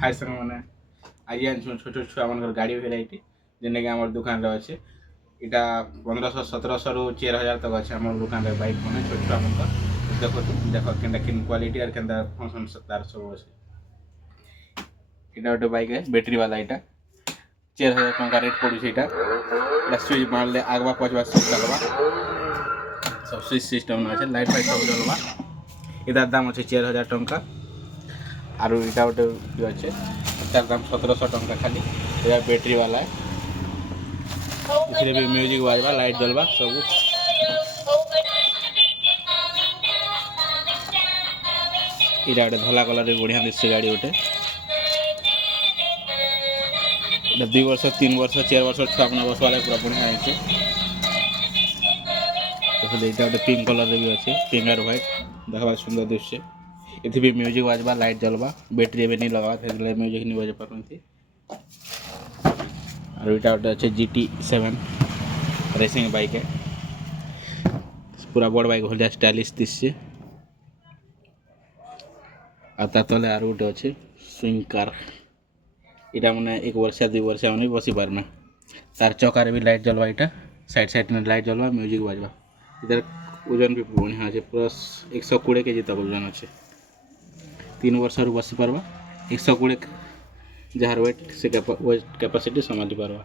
हाय संग मैंने आज छोट छोट छुआ मान गाड़ी भेराइटी जेने कि आम दुकान रे अच्छे इटा 1500-1700 रु 4000 तक अच्छे आम दुकान रे बाइक मैंने छोट छुआ मान देखो देख के क्वालिटी और के फंक्शन तार सब अच्छे इटा गोटे बाइक है बैटेरी वाला इटा 4000 टंका रेट पड़ू स्विच मारले आगवा पचवा सब चलवा सब स्विच सिस्टम अच्छे लाइट फाइट सब जलवा इतार दाम अच्छे 4000 टंका आरु इटा गोटे अच्छे तार दाम 1700 टंका खाली यह बैटेरी वाला है इसलिए भी म्यूजिक बाजवा लाइट जलवा सब इटा गोटे धला कलर बढ़िया दिशे गाड़ी गोटे 2 वर्ष 3 वर्ष 4 वर्ष छुआ मैंने बसवाले पूरा बढ़िया है गोटे पिंक कलर भी अच्छे पिंक और व्हाइट देखा सुंदर दिशे ये भी म्यूजिक बाजवा लाइट जलवा बैटेरी भी नहीं लगा म्यूजिक नहीं बजे पारती और इटा गोटे अच्छे GT7 रेसिंग बाइक है पूरा बड़ बाइक भलिया स्टाइलिश दिशे आता तले आर गोटे अच्छे स्विंग कार इटा मैंने 1 वर्ष 2 वर्ष मैंने बसी पारना तार चकार भी लाइट जलवा इटा साइड साइड में लाइट जलवा म्यूजिक बाजवा इधर ओजन भी बढ़िया अच्छे प्लस 120 kg तक ओजन अच्छे 3 वर्ष बसी पारवा 120 जार वेट से वेट कैपेसिटी संभाली पारवा।